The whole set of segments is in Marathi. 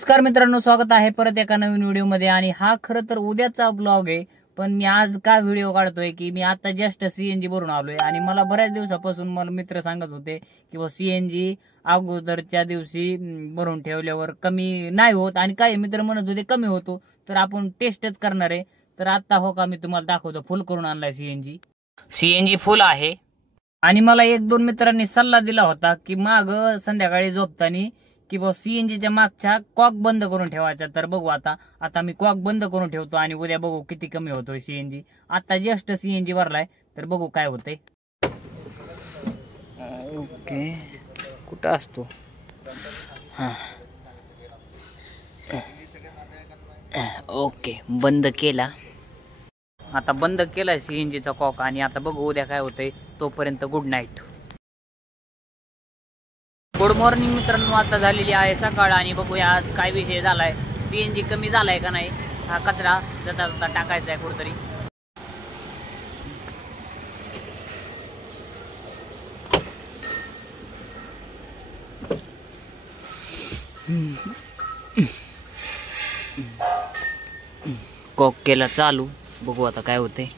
नमस्कार मित्रांनो, स्वागत आहे परत एका नवीन व्हिडिओमध्ये. आणि हा खरं तर उद्याचा ब्लॉग आहे, पण मी आज का व्हिडिओ काढतोय की मी आता जस्ट सीएनजी भरून आलोय. आणि मला बऱ्याच दिवसापासून मला मित्र सांगत होते की सीएनजी अगोदरच्या दिवशी भरून ठेवल्यावर कमी नाही होत, आणि काही मित्र म्हणत होते कमी होतो. तर आपण टेस्टच करणार आहे. तर आता हो का, मी तुम्हाला दाखवतो. फुल करून आणलाय सीएनजी फुल आहे. आणि मला एक दोन मित्रांनी सल्ला दिला होता की माग संध्याकाळी झोपताना की सीएनजीच्या मागच्या कॉक बंद करून ठेवायचा. तर बघू आता आता मी कॉक बंद करून ठेवतो आणि उद्या बघू किती कमी होतोय सीएनजी. आता जस्ट सीएनजी भरलाय, तर बघू काय होतंय. ओके, कुठं असतो? हा, ओके, बंद केला. आता बंद केलाय सीएनजीचा कॉक, आणि आता बघू उद्या काय होतंय. तोपर्यंत गुड नाईट. गुड मॉर्निंग मित्रांनो, आता झालेली आहे सकाळ. आणि बघूया आज काय विषय झालाय. सीएनजी कमी झालाय का नाही, हा कचरा जाता जाता टाकायचा आहे कुठेतरी. कॉक केला चालू, बघू आता काय होते.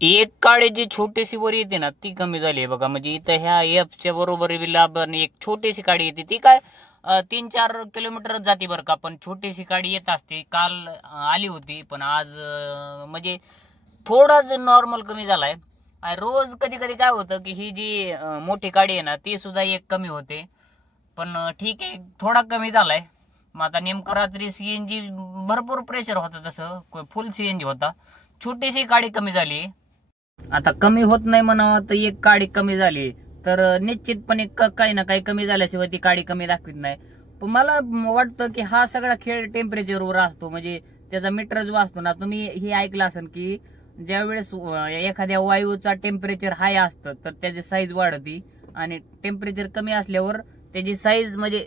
एक काळी जी छोटीशी वर येते ना, ती कमी झाली आहे बघा. म्हणजे इथं ह्या एफच्या बरोबरीला आपण एक छोटीशी काडी येते, ती काय 3-4 किलोमीटर जाते बरं का. पण छोटीशी काडी येत असते. काल आली होती, पण आज म्हणजे थोडाच नॉर्मल कमी झालाय. रोज कधी कधी काय होतं की ही जी मोठी काडी आहे ना, ती सुद्धा एक कमी होते. पण ठीक आहे, थोडा कमी झालाय. मग आता नेमकं रात्री सीएनजी भरपूर प्रेशर होता, तसं फुल सीएनजी होता. छोटीशी काडी कमी झाली. आता कमी होत नाही म्हणावं तर एक काडी कमी झाली तर निश्चितपणे काही ना काही कमी झाल्याशिवाय ती काडी कमी दाखवित नाही. पण मला वाटतं की हा सगळा खेळ टेम्परेचरवर असतो. म्हणजे त्याचा मीटर जो असतो ना, तुम्ही हे ऐकलं असेल की ज्या वेळेस एखाद्या वायूचा टेम्परेचर हाय असतं तर त्याची साईज वाढती, आणि टेम्परेचर कमी असल्यावर त्याची साईज, म्हणजे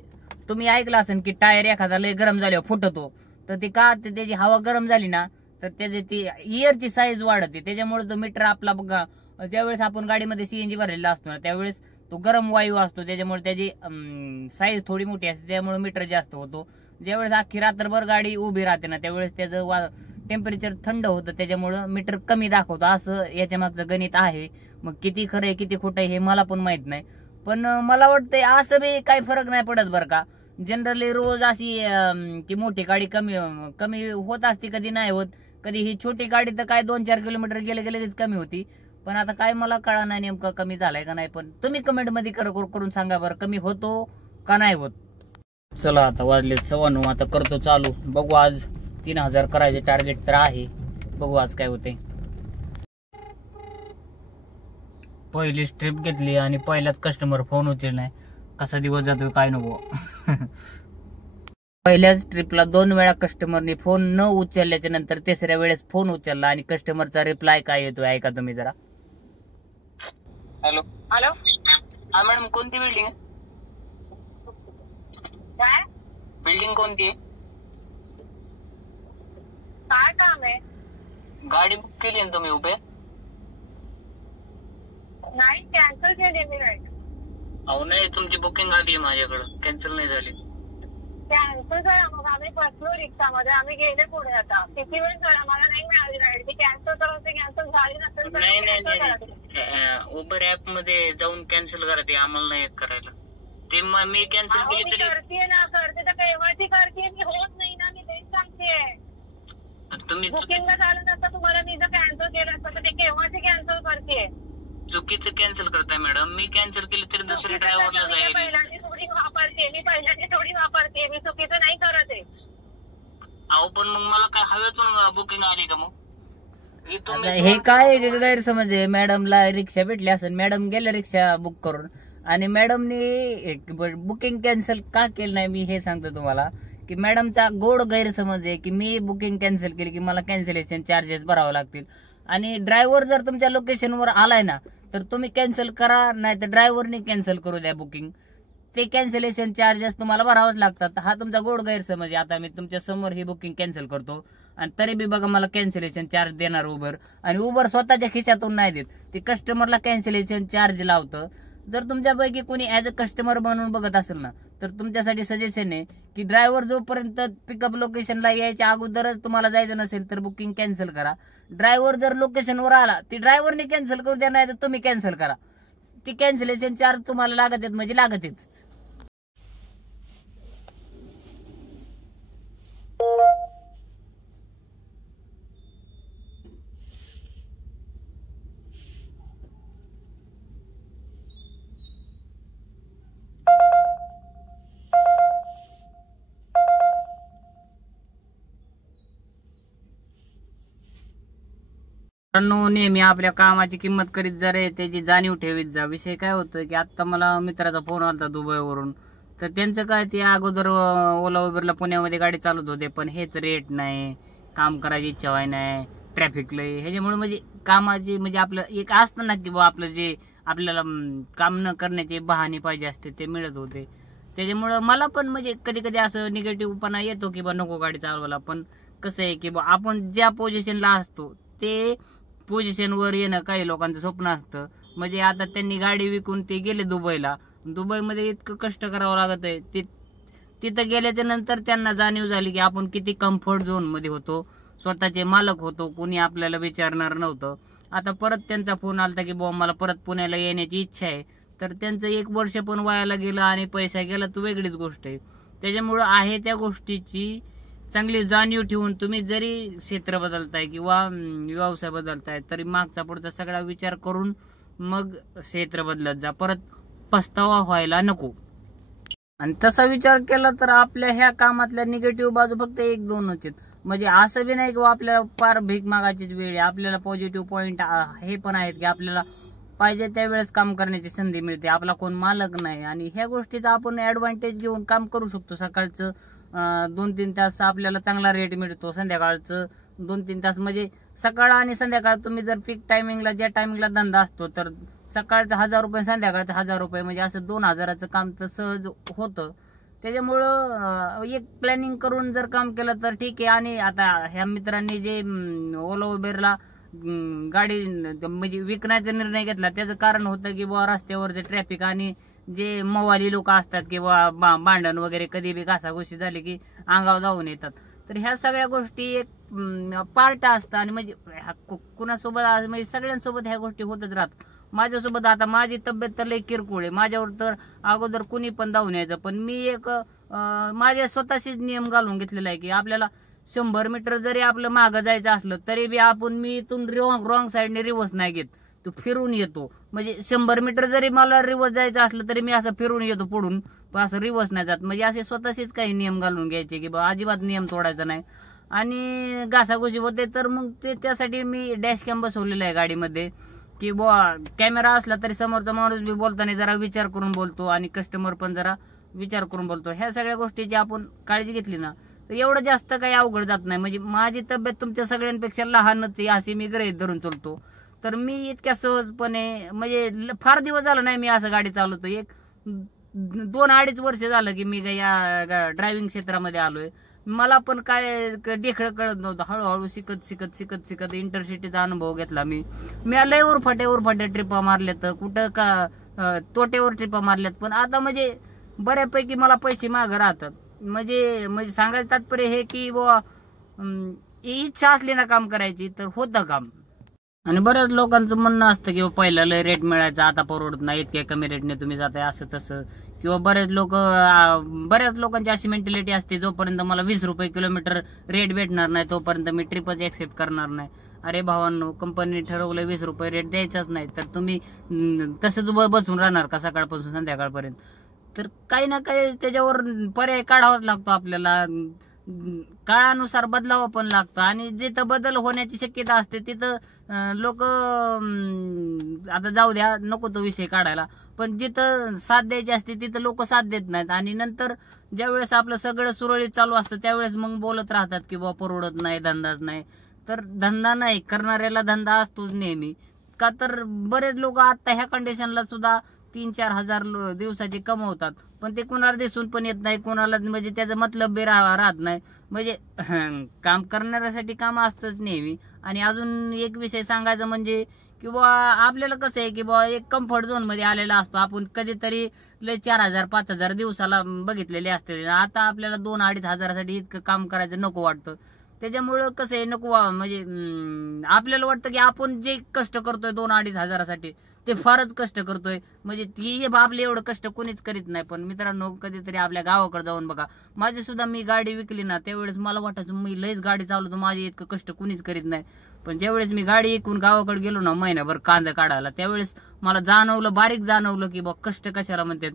तुम्ही ऐकलं असेल की टायर एखादा लय गरम झाल्यावर फुटतो. तर ते का, त्याची हवा गरम झाली ना तर त्याची ती इयरची साईज वाढते. त्याच्यामुळे तो मीटर आपला बघा, ज्यावेळेस आपण गाडीमध्ये सीएनजी भरलेला असतो ना, त्यावेळेस तो गरम वायू असतो, त्याच्यामुळे त्याची साईज थोडी मोठी असते, त्यामुळे मीटर जास्त होतो. ज्यावेळेस अख्खी रात्रभर गाडी उभी राहते ना, त्यावेळेस त्याचं टेम्परेचर थंड होतं, त्याच्यामुळं मीटर कमी दाखवतो. असं याच्या मागचं गणित आहे. मग किती खरं आहे किती खोटं आहे हे मला पण माहित नाही. पण मला वाटतंय असं बी काही फरक नाही पडत बरं का. जनरली रोज अशी की मोठी गाडी कमी कमी होत असते, कधी नाही होत. कधी ही छोटी गाडी तर काय 2-4 किलोमीटर गेले लगेच कमी होती. पण आता काय मला कळा नाही नेमकं कमी झालाय का नाही. पण तुम्ही कमेंट मध्ये करून सांगा बरं, कमी होतो का नाही होत. चला आता वाजले 9:15, आता करतो चालू. बघू आज 3000 करायचे टार्गेट तर आहे. बघू आज काय होते. पहिली ट्रिप घेतली आणि पहिल्याच कस्टमर फोन उचल नाही. कसा दिवस जातोय काय नको. पहिल्याच ट्रिपला 2 वेळा कस्टमरने फोन न उचलल्याच्या नंतर तिसऱ्या वेळेस फोन उचलला, आणि कस्टमरचा रिप्लाय काय येतोय ऐका तुम्ही जरा. हॅलो हॅलो, हा मॅडम, कोणती बिल्डिंग आहे? काय बिल्डिंग कोणती आहे? काय काम आहे? गाडी बुक केली ना तुम्ही उभे? नाही, कॅन्सल केली मी. राईट, अहो नाही, तुमची बुकिंग आली आहे माझ्याकडे, कॅन्सल नाही झाली. कॅन्सल करा. मग आम्ही बसलो रिक्षामध्ये, आम्ही गेले पुढे. आता किती वेळ करा, मला नाही मिळाली राईड. ती कॅन्सल करायची, कॅन्सल झाली नसेल तर नाही cancel करा. नाही, उबर ऍप मध्ये जाऊन कॅन्सल करा. ते आम्हाला नाही येत करायला. ते मी कॅन्सल अहो, केली मी तरी करते ना, करते तर केव्हाची करते मी. होत नाही ना, मी तेच सांगते. तुम्ही बुकिंगला झालं नसतं तुम्हाला, मी जर कॅन्सल केलं असतं तर ते केव्हाची कॅन्सल करते. चुकीचं कॅन्सल करताय मॅडम. मी कॅन्सल केली तरी दुसऱ्या ड्रायव्हरला जाईल. पहिल्यांदा थोडी वापरते मी, पहिल्यांदा थोडी वापरते मी, चुकीचं नाही करत आहे. अहो पण मग मला काय हव्यातून बुकिंग आली का मग? हे काय गैरसमज आहे. मॅडमला रिक्षा भेटली असेल, मॅडम गेल्या रिक्षा बुक करून, आणि मॅडमनी बुकिंग कॅन्सल का केलं नाही मी हे सांगतो तुम्हाला. की मॅडमचा गोड गैरसमज आहे की मी बुकिंग कॅन्सल केली की मला कॅन्सलेशन चार्जेस भरावे लागतील. आणि ड्रायव्हर जर तुमच्या लोकेशनवर आलाय ना, तर तुम्ही कॅन्सल करा, नाही तर ड्रायव्हरने कॅन्सल करू द्या बुकिंग. ते कॅन्सलेशन चार्जेस तुम्हाला भरावेच लागतात. हा तुमचा गोड गैरसमज आहे. आता मी तुमच्या समोर ही बुकिंग कॅन्सल करतो, आणि तरी बी बघा मला कॅन्सलेशन चार्ज देणार उबर. आणि उबर स्वतःच्या खिशातून नाही देत, ते कस्टमरला कॅन्सलेशन चार्ज लावतं. जर तुमच्यापैकी कोणी ऍज अ कस्टमर म्हणून बघत असेल ना, तर तुमच्यासाठी सजेशन आहे की ड्रायव्हर जोपर्यंत पिकअप लोकेशनला यायच्या अगोदरच तुम्हाला जायचं नसेल तर बुकिंग कॅन्सल करा. ड्रायव्हर जर लोकेशनवर आला, ती ड्रायव्हरने कॅन्सल करू द्या, नाही तर तुम्ही कॅन्सल करा. ती कॅन्सलेशन चार्ज तुम्हाला लागत आहेत म्हणजे लागत आहेत. नेहमी आपल्या कामाची किंमत करीत जा रे, त्याची जाणीव ठेवीत जा. विषय काय होतोय की आता मला मित्राचा फोन आला दुबईवरून, तर त्यांचं काय, ते अगोदर ओला उबेरला पुण्यामध्ये गाडी चालवत होते, पण हेच रेट नाही, काम करायची इच्छा व्हाय नाही, ट्रॅफिक लय, ह्याच्यामुळे म्हणजे कामाची म्हणजे आपलं एक असतं ना की आपलं जे आपल्याला काम न करण्याचे बहाणे पाहिजे असते ते मिळत होते. त्याच्यामुळं मला पण म्हणजे कधी कधी असं निगेटिव्हपणा येतो की बा नको गाडी चालवायला. पण कसं आहे की बा आपण ज्या पोझिशनला असतो ते पोझिशनवर येणं काही लोकांचं स्वप्न असतं. म्हणजे आता त्यांनी गाडी विकून ते गेले दुबईला. दुबईमध्ये इतकं कष्ट करावं लागत आहे. तिथं गेल्याच्या नंतर त्यांना जाणीव झाली की आपण किती कम्फर्ट झोन मध्ये होतो, स्वतःचे मालक होतो, कोणी आपल्याला विचारणार नव्हतं. आता परत त्यांचा फोन आलता की बुवा मला परत पुण्याला येण्याची इच्छा आहे. तर त्यांचं 1 वर्ष पण वायाला गेलं आणि पैसा गेला तर वेगळीच गोष्ट आहे. त्याच्यामुळं आहे त्या गोष्टीची चांगली जाणीव ठेवून तुम्ही जरी क्षेत्र बदलताय किंवा व्यवसाय बदलताय तरी मागचा पुढचा सगळा विचार करून मग क्षेत्र बदलत जा, परत पस्तावा व्हायला नको. आणि तसा विचार केला तर आपल्या ह्या कामातल्या निगेटिव्ह बाजू फक्त 1-2च आहेत. म्हणजे असं बी नाही की आपल्याला फार भीक मागायचीच वेळ आहे. आपल्याला पॉझिटिव्ह पॉईंट हे पण आहेत की आपल्याला पाहिजे त्यावेळेस काम करण्याची संधी मिळते, आपला कोण मालक नाही, आणि ह्या गोष्टीचा आपण ऍडव्हान्टेज घेऊन काम करू शकतो. सकाळचं 2-3 तास आपल्याला चांगला रेट मिळतो, संध्याकाळचं 2-3 तास म्हणजे सकाळ आणि संध्याकाळ तुम्ही जर पीक टायमिंगला ज्या टायमिंगला धंदा असतो तर सकाळचं 1000 रुपये, संध्याकाळचं 1000 रुपये, म्हणजे असं 2000चं काम तर सहज होतं. त्याच्यामुळं एक प्लॅनिंग करून जर काम केलं तर ठीक आहे. आणि आता ह्या मित्रांनी जे ओला उबेरला गाडी म्हणजे विकण्याचा निर्णय घेतला त्याचं कारण होतं की बुवा रस्त्यावरचे ट्रॅफिक आणि जे मवाली लोक असतात किंवा भांडण वगैरे कधी बी घासाघुशी झाली की अंगावर जाऊन येतात. तर ह्या सगळ्या गोष्टी एक पार्ट असतात. आणि म्हणजे कुणासोबत म्हणजे सगळ्यांसोबत ह्या गोष्टी होतच राहतात. माझ्यासोबत आता माझी तब्येत तर लय किरकोळ आहे, माझ्यावर तर अगोदर कुणी पण धावून यायचं. पण मी एक माझ्या स्वतःशीच नियम घालून घेतलेला आहे की आपल्याला 100 मीटर जरी आपलं मागं जायचं असलं तरी बी मी इथून रॉंग साईडने रिव्हर्स नाही घेत, तो फिरून येतो. म्हणजे 100 मीटर जरी मला रिव्हर्स जायचं असलं तरी मी असं फिरून येतो पुढून, पण असं रिव्हर्स नाही जात. म्हणजे असे स्वतःशीच काही नियम घालून घ्यायचे की बा अजिबात नियम तोडायचा नाही. आणि घासाघुशी होते तर मग त्यासाठी मी डॅश कॅम बसवलेला आहे गाडीमध्ये की बुवा कॅमेरा असला तरी समोरचा माणूस बी बोलताना जरा विचार करून बोलतो आणि कस्टमर पण जरा विचार करून बोलतो. ह्या सगळ्या गोष्टीची आपण काळजी घेतली ना तर एवढं जास्त काही अवघड जात नाही. म्हणजे माझी तब्येत तुमच्या सगळ्यांपेक्षा लहानच आहे अशी मी गृहीत धरून चलतो. तर मी इतक्या सहजपणे म्हणजे फार दिवस झाला नाही मी असं गाडी चालवतो. 2-2.5 वर्ष झालं की मी या ड्रायव्हिंग क्षेत्रामध्ये आलोय. मला पण काय ढेकळं कळत नव्हतं. हळूहळू शिकत इंटरसिटीचा अनुभव घेतला. मी लय उरफाट्या ट्रिपा मारल्यात, कुठं का तोट्यावर ट्रिपा मारल्यात. पण आता म्हणजे बऱ्यापैकी मला पैसे मागं राहतात. म्हणजे सांगायचं तात्पर्य हे की बुवा इच्छा असली ना काम करायची तर होतं काम. आणि बऱ्याच लोकांचं म्हणणं असतं की पहिला लय रेट मिळायचा आता परवडत नाही, इतक्या कमी रेटने तुम्ही जाताय असं तसं. किंवा बऱ्याच लोकांची अशी मेंटॅलिटी असते जोपर्यंत मला 20 रुपये किलोमीटर रेट भेटणार नाही तोपर्यंत मी ट्रिपच एक्सेप्ट करणार नाही. अरे भावांनो, कंपनीने ठरवलं 20 रुपये रेट द्यायचाच नाही तर तुम्ही तसंच बसून राहणार का सकाळपासून संध्याकाळपर्यंत? तर काही ना काही त्याच्यावर पर्याय काढावाच लागतो आपल्याला. काळानुसार बदलावं पण लागतं. आणि जिथं बदल होण्याची शक्यता असते तिथं लोक आता जाऊ द्या, नको तो विषय काढायला, पण जिथं साथ द्यायची असते तिथं लोक साथ देत नाहीत. आणि नंतर ज्यावेळेस आपलं सगळं सुरळीत चालू असतं त्यावेळेस मग बोलत राहतात की बाबा परवडत नाही, धंदाच नाही. तर धंदा नाही करणाऱ्याला धंदा असतोच नेहमी. का तर बरेच लोक आता ह्या कंडिशनला सुद्धा 3-4 हजार दिवसाचे कमवतात, पण ते कोणाला दिसून पण येत नाही, कोणाला म्हणजे त्याचा मतलब बी राहत नाही. म्हणजे काम करणाऱ्यासाठी काम असतंच नेहमी. आणि अजून एक विषय सांगायचा म्हणजे की बुवा आपल्याला कसं आहे की बुवा एक कम्फर्ट झोन मध्ये आलेला असतो. आपण कधीतरी लय 4,000-5,000 दिवसाला बघितलेले असते. आता आपल्याला 2-2.5 हजारासाठी इतकं काम करायचं नको वाटतं. त्याच्यामुळं कसं आहे नको म्हणजे आपल्याला वाटतं की आपण जे कष्ट करतोय 2-2.5 हजारासाठी ते फारच कष्ट करतोय. म्हणजे ती आपले एवढं कष्ट कोणीच करीत नाही. पण मित्रांनो कधीतरी आपल्या गावाकडे जाऊन बघा. माझी सुद्धा मी गाडी विकली ना त्यावेळेस मला वाटायचं मी लयच गाडी चालवतो, माझे इतकं कष्ट कोणीच करीत नाही. पण ज्यावेळेस मी गाडी विकून गावाकडे गेलो ना महिनाभर कांदा काढायला, त्यावेळेस मला जाणवलं, बारीक जाणवलं की बा कष्ट कशाला म्हणतात.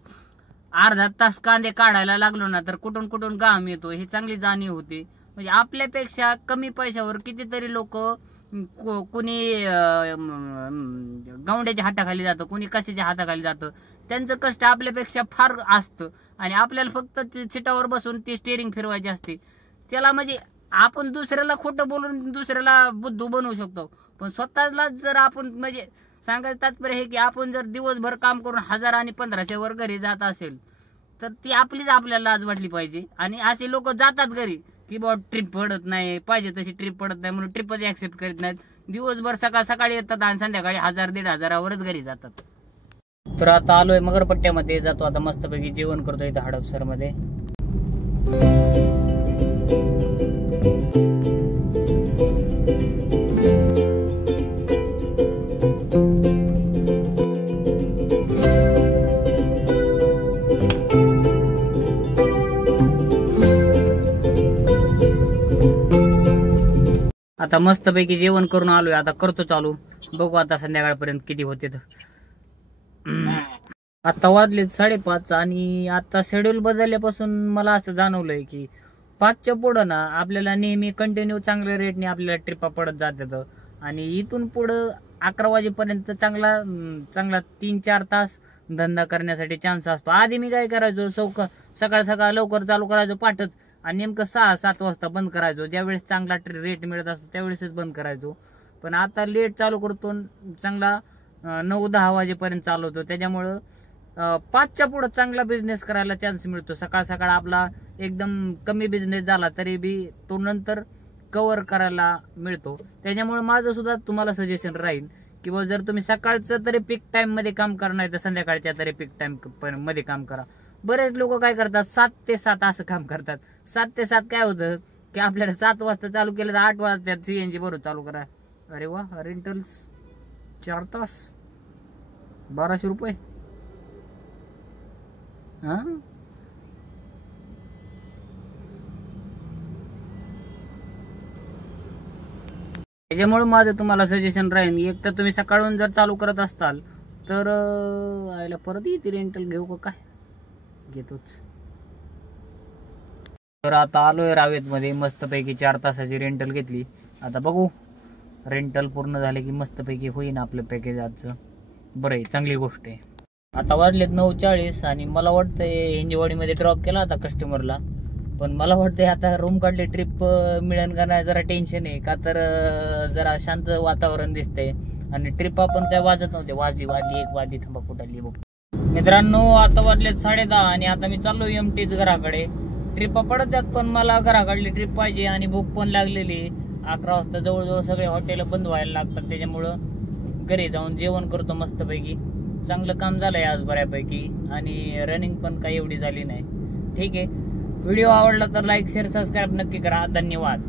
अर्धा तास कांदे काढायला लागलो ना तर कुठून कुठून घाम येतो हे चांगली जाणीव होती. म्हणजे आपल्यापेक्षा कमी पैशावर कितीतरी लोक कुणी गवंड्याच्या हाताखाली जातं, कुणी कशाच्या हाताखाली जातं. त्यांचं कष्ट आपल्यापेक्षा फार असतं आणि आपल्याला फक्त सीटावर बसून ती स्टेअरिंग फिरवायची असते. त्याला म्हणजे आपण दुसऱ्याला खोटं बोलून दुसऱ्याला बुद्धू बनवू शकतो, पण स्वतःला जर आपण म्हणजे सांगायचं तात्पर्य हे की आपण जर दिवसभर काम करून 1000 आणि 1500 वर घरी जात असेल तर ती आपलीच आपल्याला लाज वाटली पाहिजे. आणि असे लोक जातात घरी की बाबा ट्रिप पडत नाही, पाहिजे तशी ट्रिप पडत नाही म्हणून ट्रिपच ऍक्सेप्ट करीत नाहीत. दिवसभर सकाळी येतात आणि संध्याकाळी 1000-1500 वरच घरी जातात. तर आता आलोय मगरपट्ट्यामध्ये, जातो आता मस्तपैकी जेवण करतो इथं हडपसर मध्ये. आता मस्तपैकी जेवण करून आलोय, आता करतो चालू, बघू आता संध्याकाळपर्यंत किती होते. आता वाजलेत 5:30 आणि आता शेड्यूल बदलल्यापासून मला असं जाणवलंय की 5च्या पुढं ना आपल्याला नेहमी कंटिन्यू चांगल्या रेटने आपल्याला ट्रिपा पडत जातात आणि इथून पुढं 11 वाजेपर्यंत चांगला 3-4 तास धंदा करण्यासाठी चान्स असतो. आधी मी काय करायचो, सकाळ लवकर चालू करायचो पाठच आणि नेमकं 6-7 वाजता बंद करायचो. ज्यावेळेस चांगला रेट मिळत असतो त्यावेळेसच बंद करायचो. पण आता लेट चालू करतो, चांगला 9-10 वाजेपर्यंत चालवतो. त्याच्यामुळं 5च्या पुढं चांगला बिझनेस करायला चान्स मिळतो. सकाळ आपला एकदम कमी बिझनेस झाला तरी बी तो नंतर कव्हर करायला मिळतो. त्याच्यामुळे माझं सुद्धा तुम्हाला सजेशन राहील की जर तुम्ही सकाळचं तरी पीक टाइम मध्ये काम करा, नाही तर संध्याकाळच्या तरी पीक टाइम मध्ये काम करा. बरेच लोक काय करतात 7 ते 7 असं काम करतात. 7 ते 7 काय होतं की आपल्याला 7 वाजता चालू केलं तर 8 वाजता सीएनजी भरून चालू करा. अरे वा, रेंटल्स 4 तास 1200 रुपये. हा, त्याच्यामुळे माझं तुम्हाला सजेशन राहील, एक तर तुम्ही सकाळून जर चालू करत असताल तर आयला परत येते रेंटल घेऊ का काय, घेतोच. तर आता आलोय रावेत मध्ये, मस्तपैकी 4 तासाची रेंटल घेतली. आता बघू रेंटल पूर्ण झाले की मस्तपैकी होईन आपलं पॅकेज आजचं. बरं आहे, चांगली गोष्ट आहे. आता वाजलेत 9:40 आणि मला वाटतंय हिंजवाडीमध्ये ड्रॉप केला आता कस्टमरला. पण मला वाटतंय आता रूम काढली, ट्रिप मिळेल का नाही जरा टेन्शन आहे. का तर जरा शांत वातावरण दिसतंय आणि ट्रिप आपण काय वाजत नव्हते. वाजली 1 वाजली, थांबा फुटाली. मित्रांनो आता वाजलेत 10:30 आणि आता मी चाललो एमटीच घराकडे. ट्रिपा पडत आहेत पण मला घराकडली ट्रिप पाहिजे आणि भूक पण लागलेली. 11 वाजता जवळजवळ सगळे हॉटेल बंद व्हायला लागतात. त्याच्यामुळं घरी जाऊन जेवण करतो मस्तपैकी. चांगलं काम झालंय आज बऱ्यापैकी आणि रनिंग पण काही एवढी झाली नाही. ठीक आहे, व्हिडिओ आवडला तर लाईक शेअर सबस्क्राईब नक्की करा. धन्यवाद.